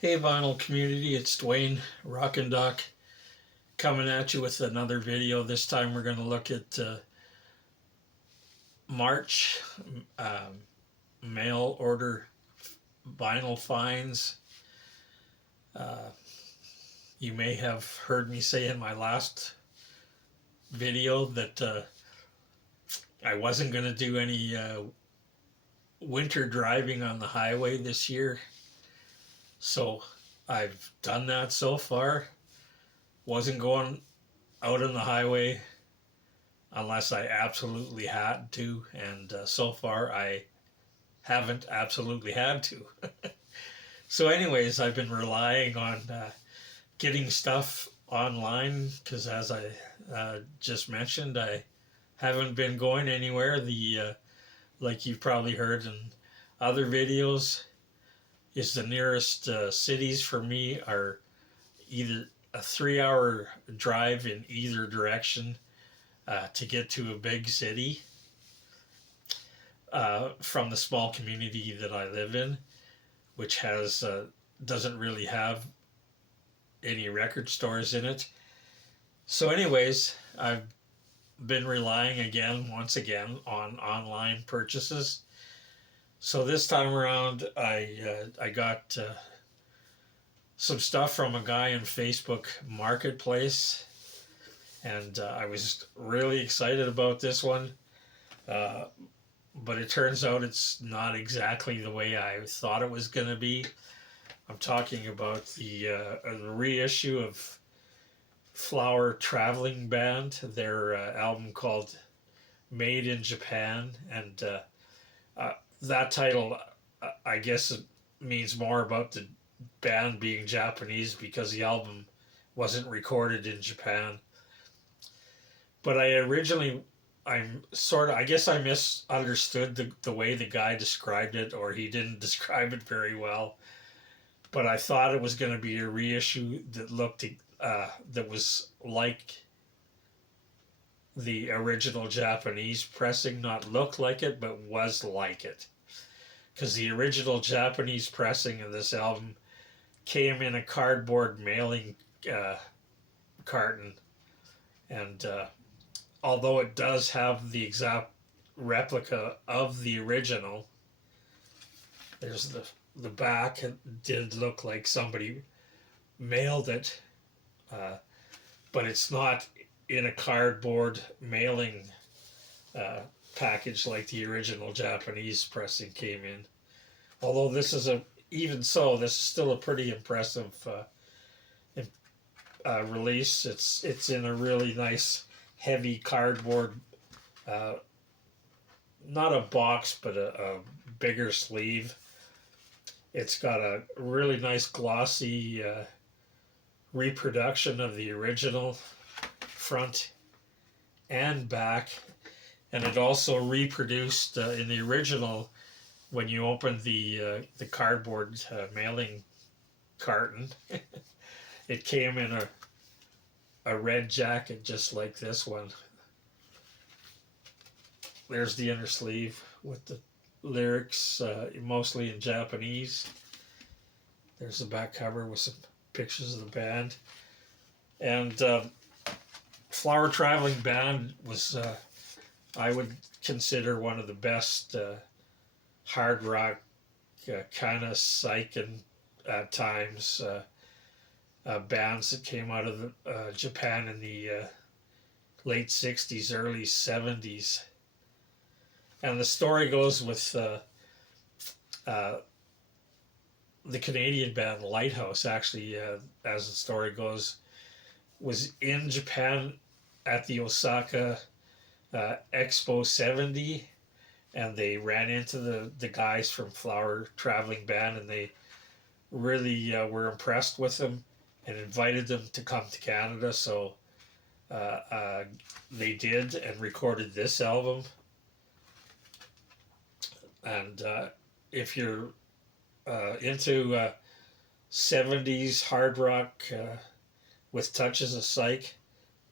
Hey, vinyl community, it's Dwayne Rockin' Doc coming at you with another video. This time we're going to look at March um, mail order vinyl finds. Uh, you may have heard me say in my last video that I wasn't going to do any winter driving on the highway this year. So I've done that so far. Wasn't going out on the highway unless I absolutely had to, and so far I haven't absolutely had to. So, anyways, I've been relying on getting stuff online because, as I just mentioned, I haven't been going anywhere. Like you've probably heard in other videos, is the nearest cities for me are either a 3 hour drive in either direction to get to a big city from the small community that I live in, which has doesn't really have any record stores in it. So, anyways, I've been relying once again, on online purchases. So this time around, I got some stuff from a guy in Facebook Marketplace, and I was really excited about this one. Uh, but it turns out it's not exactly the way I thought it was going to be. I'm talking about the reissue of Flower Traveling Band, their album called Made in Japan. And that title, I guess, it means more about the band being Japanese because the album wasn't recorded in Japan. But I guess I misunderstood the way the guy described it, or he didn't describe it very well. But I thought it was going to be a reissue that was like the original Japanese pressing, not look like it, but was like it. Because the original Japanese pressing of this album came in a cardboard mailing carton, and although it does have the exact replica of the original, there's the back. It did look like somebody mailed it, uh, but it's not in a cardboard mailing uh, package like the original Japanese pressing came in. Although even so, this is still a pretty impressive release. It's in a really nice heavy cardboard, uh, not a box, but a bigger sleeve. It's got a really nice glossy reproduction of the original front and back, and it also reproduced in the original when you open the cardboard mailing carton. It came in a red jacket just like this one. There's the inner sleeve with the lyrics mostly in Japanese. There's the back cover with some pictures of the band. And Flower Traveling Band was, I would consider, one of the best hard rock, kind of psych and at times bands that came out of Japan in the late 60s, early 70s. And the story goes with the Canadian band Lighthouse, actually, as the story goes, was in Japan at the Osaka Expo 70, and they ran into the guys from Flower Traveling Band, and they really were impressed with them and invited them to come to Canada. So they did and recorded this album. And if you're into 70s hard rock with touches of psych,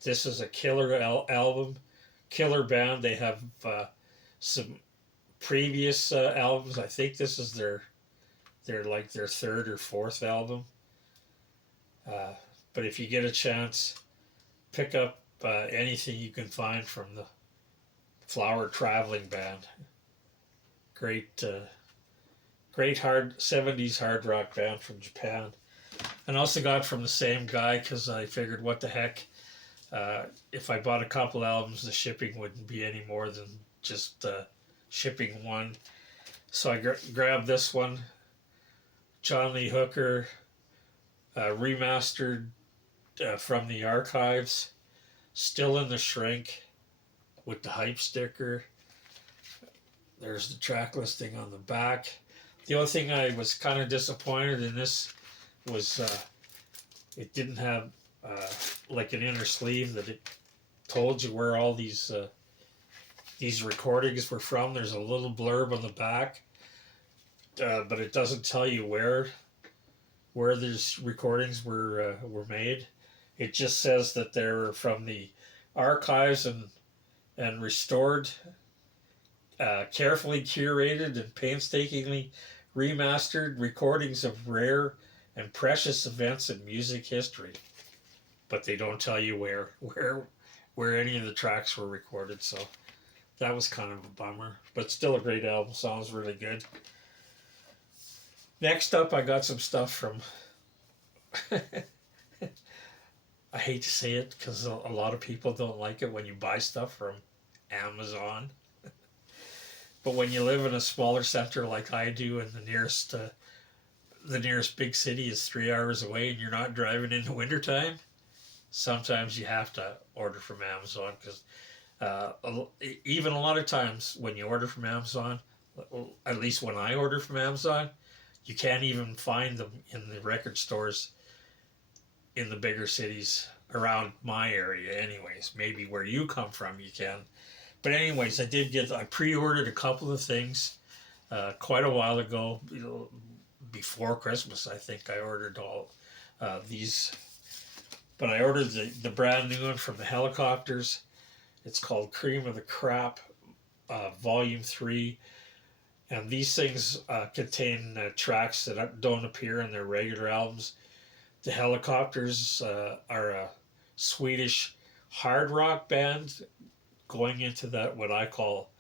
this is a killer album, killer band. They have some previous albums. I think this is their They're like their third or fourth album. Uh, but if you get a chance, pick up anything you can find from the Flower Traveling Band. Great, great hard 70s hard rock band from Japan. And also got from the same guy because I figured, what the heck, if I bought a couple albums, the shipping wouldn't be any more than just shipping one. So I grabbed this one, John Lee Hooker, remastered from the archives, still in the shrink with the hype sticker. There's the track listing on the back. The only thing I was kind of disappointed in this was it didn't have like an inner sleeve that it told you where all these recordings were from. There's a little blurb on the back, but it doesn't tell you where these recordings were made. It just says that they're from the archives and restored, carefully curated and painstakingly remastered recordings of rare and precious events in music history. But they don't tell you where any of the tracks were recorded, so that was kind of a bummer. But still a great album, sounds really good. Next up, I got some stuff from I hate to say it because a lot of people don't like it when you buy stuff from Amazon. But when you live in a smaller center like I do, and the nearest big city is 3 hours away, and you're not driving in the wintertime, sometimes you have to order from Amazon because even a lot of times when you order from Amazon, at least when I order from Amazon, you can't even find them in the record stores in the bigger cities around my area anyways. Maybe where you come from you can. But anyways, I pre-ordered a couple of things quite a while ago, before Christmas. I think I ordered all these. But I ordered the brand new one from the Helicopters. It's called Cream of the Crop, Volume 3. And these things contain tracks that don't appear in their regular albums. The Helicopters are a Swedish hard rock band going into that what I call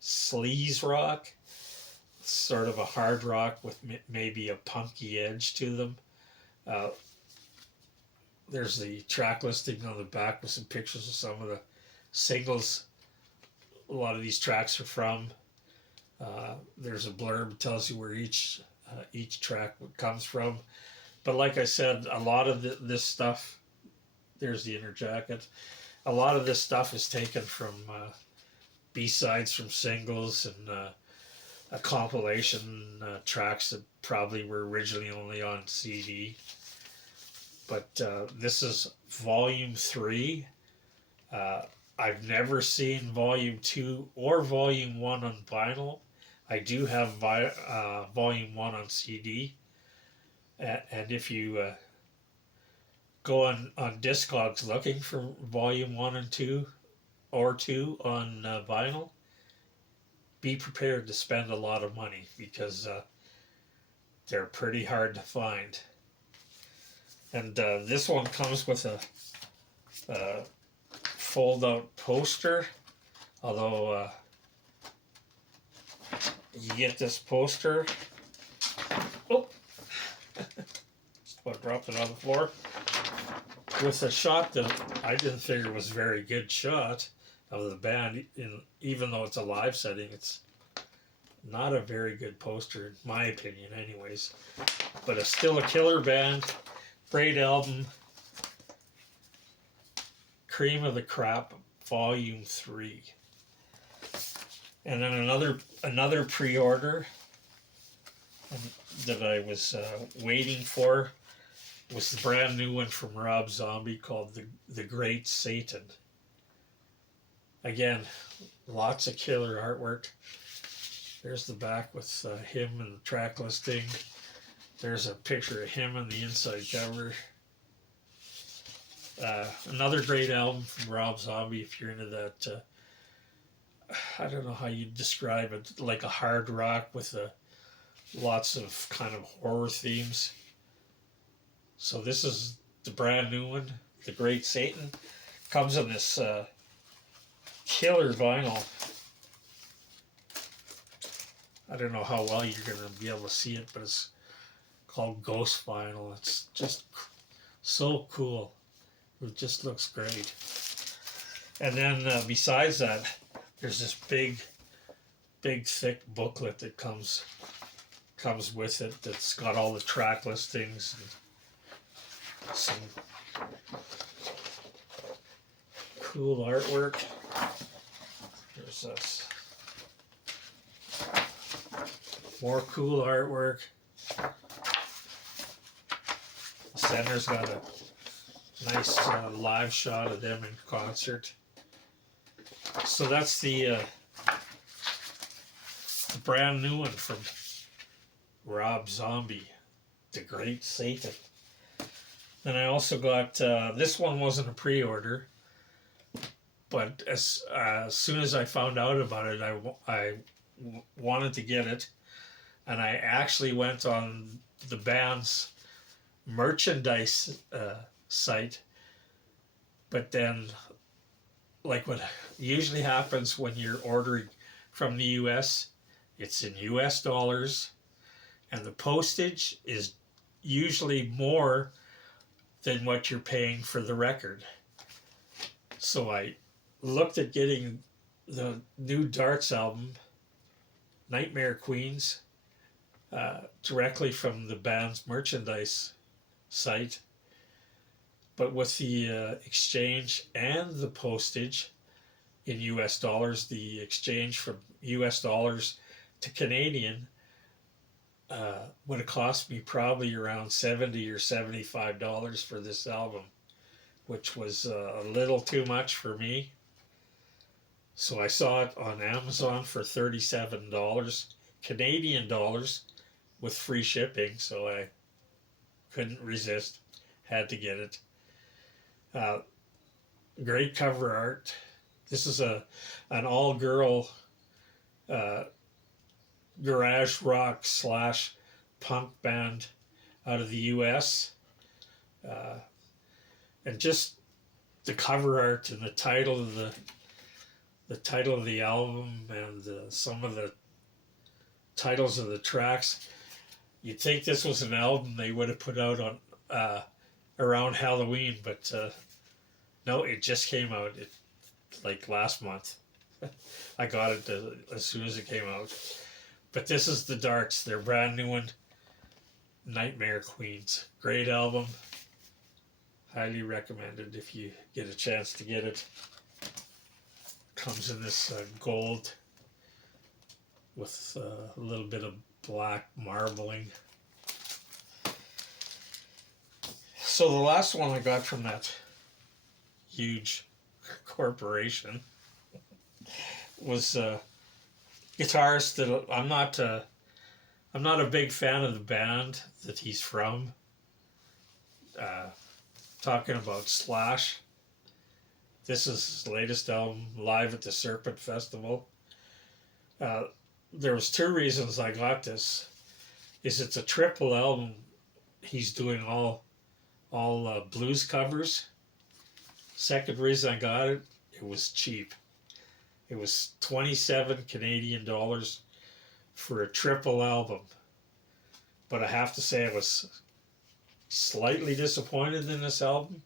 sleaze rock. Sort of a hard rock with maybe a punky edge to them. There's the track listing on the back with some pictures of some of the singles a lot of these tracks are from. There's a blurb that tells you where each track comes from. But like I said, a lot of this stuff, there's the inner jacket, a lot of this stuff is taken from B-sides from singles and a compilation tracks that probably were originally only on CD. But this is Volume 3. I've never seen Volume 2 or Volume 1 on vinyl. I do have Volume 1 on CD. And if you go on Discogs looking for Volume 1 and 2 or 2 on vinyl, be prepared to spend a lot of money because they're pretty hard to find. And this one comes with a fold-out poster, although you get this poster. Oh! Just about dropped it on the floor. With a shot that I didn't figure was a very good shot of the band, even though it's a live setting, it's not a very good poster, in my opinion, anyways. But it's still a killer band, great album. Cream of the Crop, Volume 3. And then another pre-order that I was waiting for was the brand new one from Rob Zombie called The Great Satan. Again, lots of killer artwork. There's the back with him and the track listing. There's a picture of him on the inside cover. Another great album from Rob Zombie if you're into that, I don't know how you describe it, like a hard rock with a lots of kind of horror themes. So this is the brand new one, The Great Satan. Comes in this killer vinyl. I don't know how well you're going to be able to see it, but it's called Ghost Vinyl. It's just so cool. It just looks great. And then besides that, there's this big, thick booklet that comes with it. That's got all the track listings and some cool artwork. There's this. More cool artwork. The center's got a nice live shot of them in concert. So that's the brand new one from Rob Zombie, The Great Satan. Then I also got, this one wasn't a pre-order, but as soon as I found out about it, I wanted to get it. And I actually went on the band's merchandise site. But then, like what usually happens when you're ordering from the US, it's in US dollars, and the postage is usually more than what you're paying for the record. So I looked at getting the new Darts album, Nightmare Queens, directly from the band's merchandise site. But with the exchange and the postage in US dollars, the exchange from US dollars to Canadian would have cost me probably around $70 or $75 for this album, which was a little too much for me. So I saw it on Amazon for $37 Canadian dollars with free shipping, so I couldn't resist, had to get it. Great cover art. This is an all-girl garage rock / punk band out of the US. And just the cover art and the title of the album and some of the titles of the tracks. You'd think this was an album they would have put out on around Halloween, but no, it just came out like last month. I got it as soon as it came out. But this is the Darts, their brand new one, Nightmare Queens. Great album. Highly recommended if you get a chance to get it. Comes in this gold with a little bit of black marbling. So the last one I got from that huge corporation was a guitarist that I'm not a big fan of the band that he's from. Talking about Slash. This is his latest album, Live at the Serpent Festival. There was two reasons I got this. It's a triple album. He's doing all blues covers. Second reason I got it, it was cheap. It was 27 Canadian dollars for a triple album. But I have to say I was slightly disappointed in this album.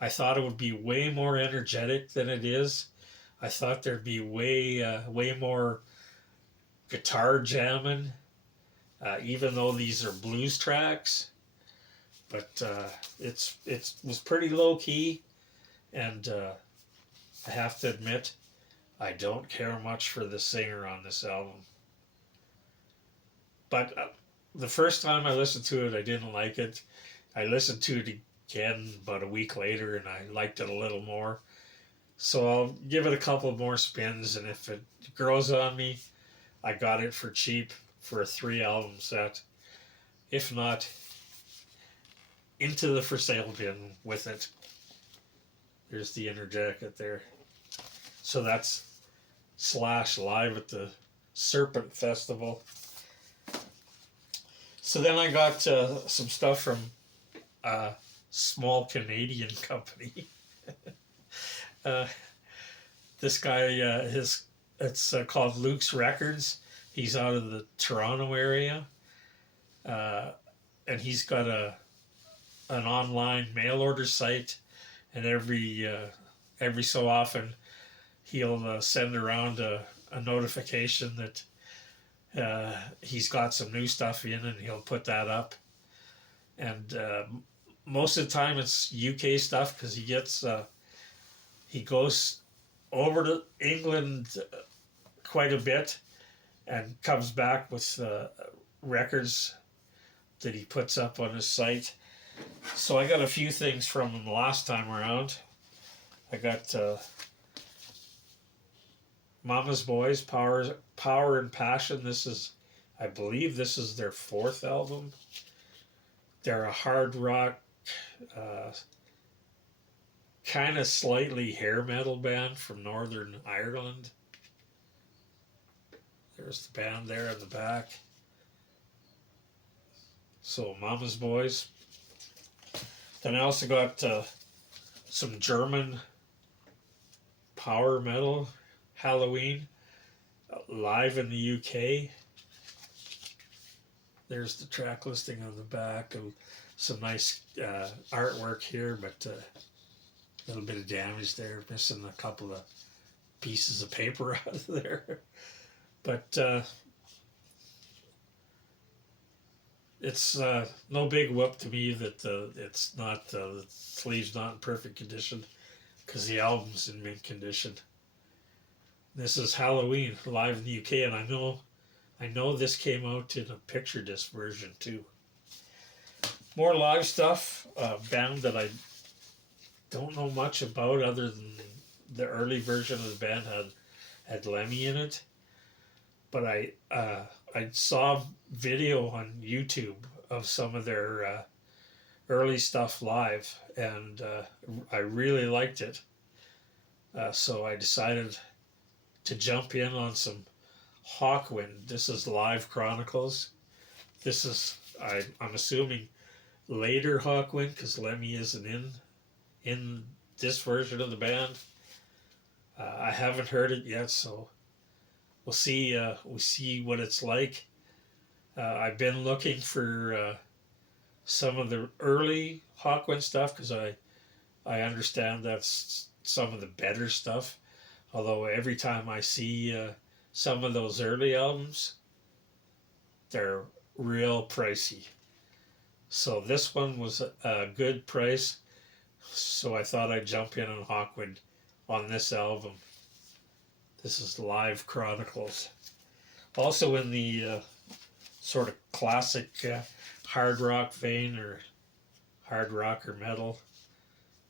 I thought it would be way more energetic than it is. I thought there'd be way more guitar jamming, even though these are blues tracks. But it was pretty low key, and I have to admit, I don't care much for the singer on this album. But the first time I listened to it, I didn't like it. I listened to it again about a week later, and I liked it a little more. So I'll give it a couple more spins, and if it grows on me, I got it for cheap for a 3-album set. If not, into the for sale bin with it. There's the inner jacket there. So that's Slash live at the Serpent Festival. So then I got some stuff from a small Canadian company. uh, this guy, it's called Luke's Records. He's out of the Toronto area, uh, and he's got an online mail order site, and every so often he'll send around a notification that he's got some new stuff in, and he'll put that up. And most of the time it's UK stuff because he goes over to England quite a bit and comes back with records that he puts up on his site. So I got a few things from him last time around. I got Mama's Boys, Power and Passion. I believe this is their 4th album. They're a hard rock, kind of slightly hair metal band from Northern Ireland. There's the band there in the back. So Mama's Boys. Then I also got some German power metal, Halloween, live in the UK. There's the track listing on the back. Some nice artwork here, but a little bit of damage there. Missing a couple of pieces of paper out of there. But it's no big whoop to me that it's not the sleeve's not in perfect condition, because the album's in mint condition. This is Halloween live in the UK, and I know this came out in a picture disc version too. More live stuff, a band that I don't know much about other than the early version of the band had Lemmy in it. But I saw video on YouTube of some of their early stuff live, and I really liked it. So I decided to jump in on some Hawkwind. This is Live Chronicles. This is, I'm assuming, later Hawkwind, because Lemmy isn't in this version of the band. I haven't heard it yet, so we'll see what it's like. I've been looking for some of the early Hawkwind stuff, because I understand that's some of the better stuff. Although every time I see some of those early albums, they're real pricey. So this one was a good price, so I thought I'd jump in on Hawkwind on this album. This is Live Chronicles. Also in the sort of classic hard rock vein, or hard rock or metal,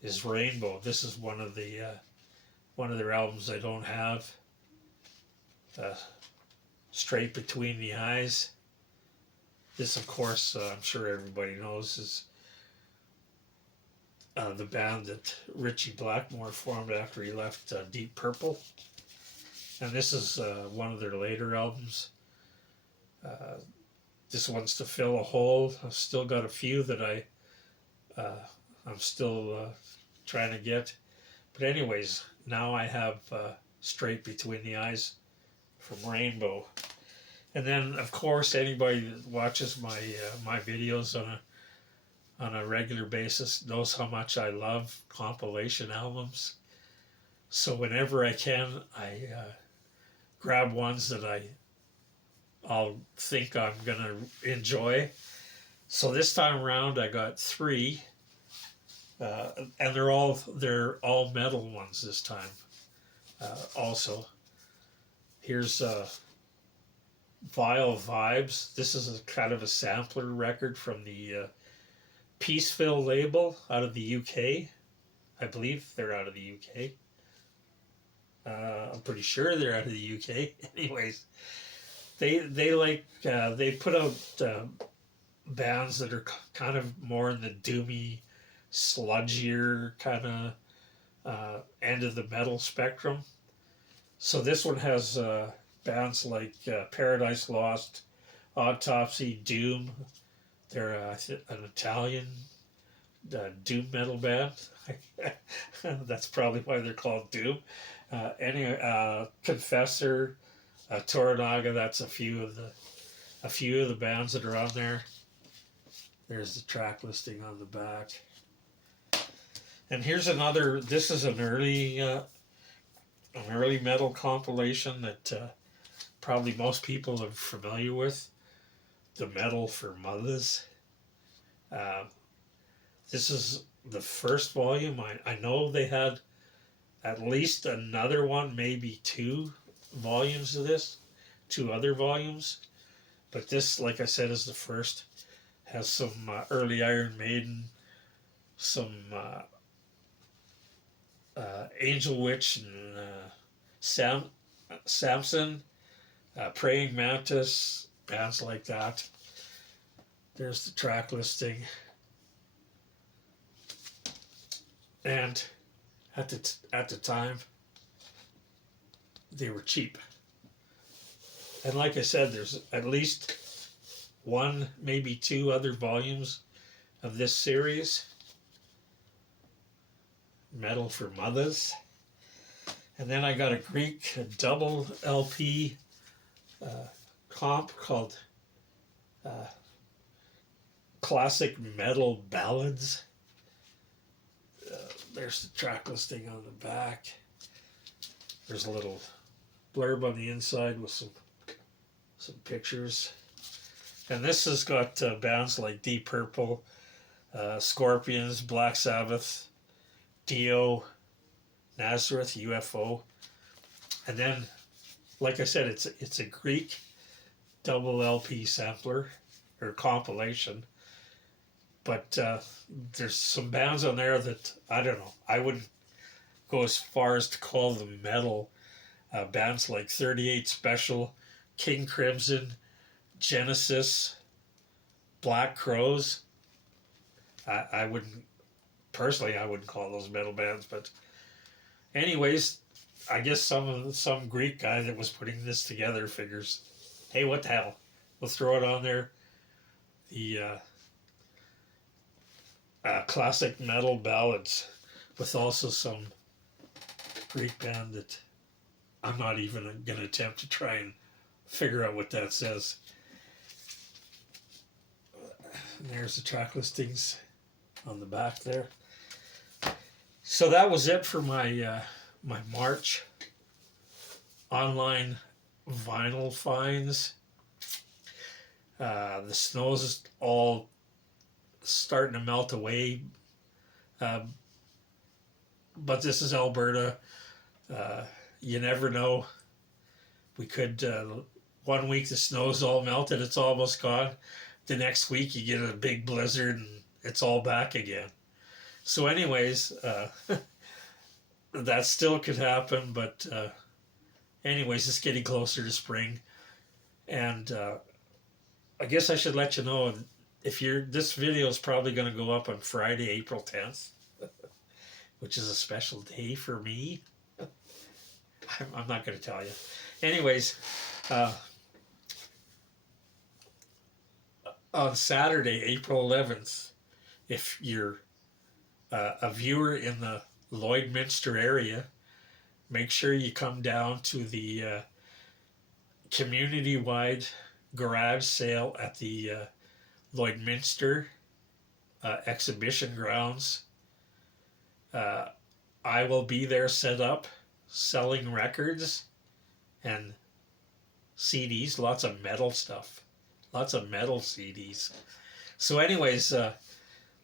is Rainbow. This is one of their albums I don't have. Straight Between the Eyes. This, of course, I'm sure everybody knows, is the band that Ritchie Blackmore formed after he left Deep Purple. And this is one of their later albums. This one's To Fill a Hole. I've still got a few that I'm still trying to get. But anyways, now I have Straight Between the Eyes from Rainbow. And then, of course, anybody that watches my videos on a regular basis knows how much I love compilation albums. So whenever I can, I grab ones that I'll think I'm gonna enjoy. So this time around, I got 3, and they're all metal ones this time. Also, here's Vile Vibes. This is a kind of a sampler record from the Peaceville label out of the UK. I believe they're out of the UK. I'm pretty sure they're out of the UK. Anyways, they put out bands that are kind of more in the doomy, sludgier kind of end of the metal spectrum. So this one has bands like Paradise Lost, Autopsy, Doom, They're an Italian doom metal band. That's probably why they're called Doom. Confessor, Toranaga. That's a few of the bands that are on there. There's the track listing on the back. And here's another. This is an early metal compilation that probably most people are familiar with. The Metal for Mothers. This is the first volume. I know they had at least another one, maybe 2 volumes of this, 2 other volumes. But this, like I said, is the first. Has some early Iron Maiden, some Angel Witch and Samson, Praying Mantis, bands like that. There's the track listing. And at the time, they were cheap. And like I said, there's at least 1, maybe 2 other volumes of this series. Metal for Mothers. And then I got a Greek double LP comp called Classic Metal Ballads. There's the track listing on the back. There's a little blurb on the inside with some pictures. And this has got bands like Deep Purple, Scorpions, Black Sabbath, Dio, Nazareth, UFO. And then, like I said, it's a Greek double LP sampler or compilation. But there's some bands on there that, I don't know, I wouldn't go as far as to call them metal. Bands like 38 Special, King Crimson, Genesis, Black Crowes. I wouldn't, personally, I wouldn't call those metal bands. But anyways, I guess some Greek guy that was putting this together figures, hey, what the hell? We'll throw it on there. The classic metal ballads with also some Greek band that I'm not even going to attempt to try and figure out what that says. And there's the track listings on the back there. So that was it for my my March online vinyl finds. The snow's all starting to melt away, but this is Alberta. You never know. We could 1 week the snow's all melted, it's almost gone. The next week you get a big blizzard and it's all back again. So anyways, that still could happen, but anyways, it's getting closer to spring. And I guess I should let you know, if this video is probably going to go up on Friday, April 10th, which is a special day for me. I'm not going to tell you. Anyways, on Saturday, April 11th, if you're a viewer in the Lloydminster area, make sure you come down to the community-wide garage sale at the Lloydminster exhibition grounds. I will be there set up selling records and CDs, lots of metal stuff, lots of metal CDs. So anyways,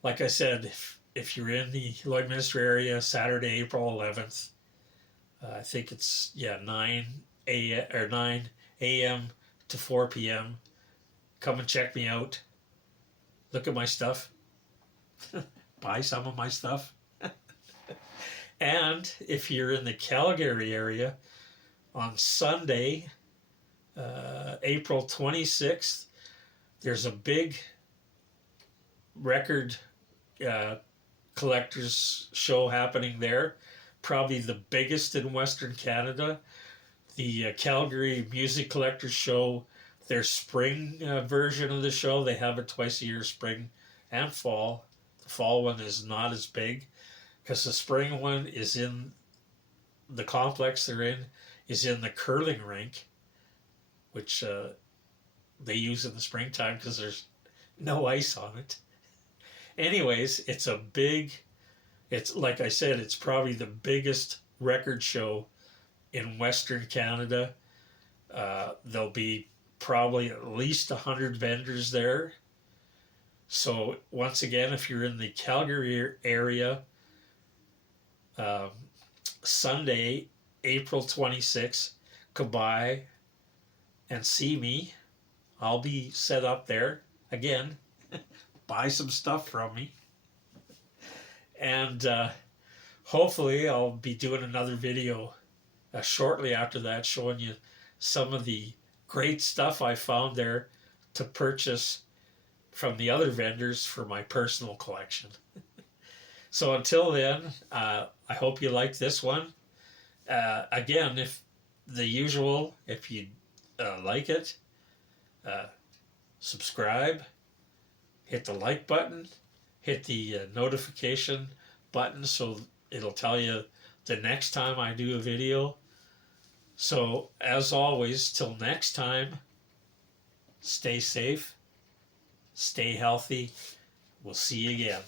like I said, if you're in the Lloydminster area, Saturday, April 11th, I think it's 9 a.m. to 4 p.m. Come and check me out. Look at my stuff. Buy some of my stuff. And if you're in the Calgary area, on Sunday, April 26th, there's a big record collectors show happening there. Probably the biggest in Western Canada. The Calgary Music Collectors Show their spring version of the show. They have it twice a year, spring and fall. The fall one is not as big because the spring one is in the complex they're in, is in the curling rink, which they use in the springtime because there's no ice on it. Anyways, it's like I said, it's probably the biggest record show in Western Canada. There'll be probably at least 100 vendors there. So once again, if you're in the Calgary area, Sunday, April 26th, come by and see me. I'll be set up there again. Buy some stuff from me. And hopefully I'll be doing another video shortly after that showing you some of the great stuff I found there to purchase from the other vendors for my personal collection. So until then, I hope you like this one. Again, if you like it, subscribe, hit the like button, hit the notification button so it'll tell you the next time I do a video. So as always, till next time, stay safe, stay healthy. We'll see you again.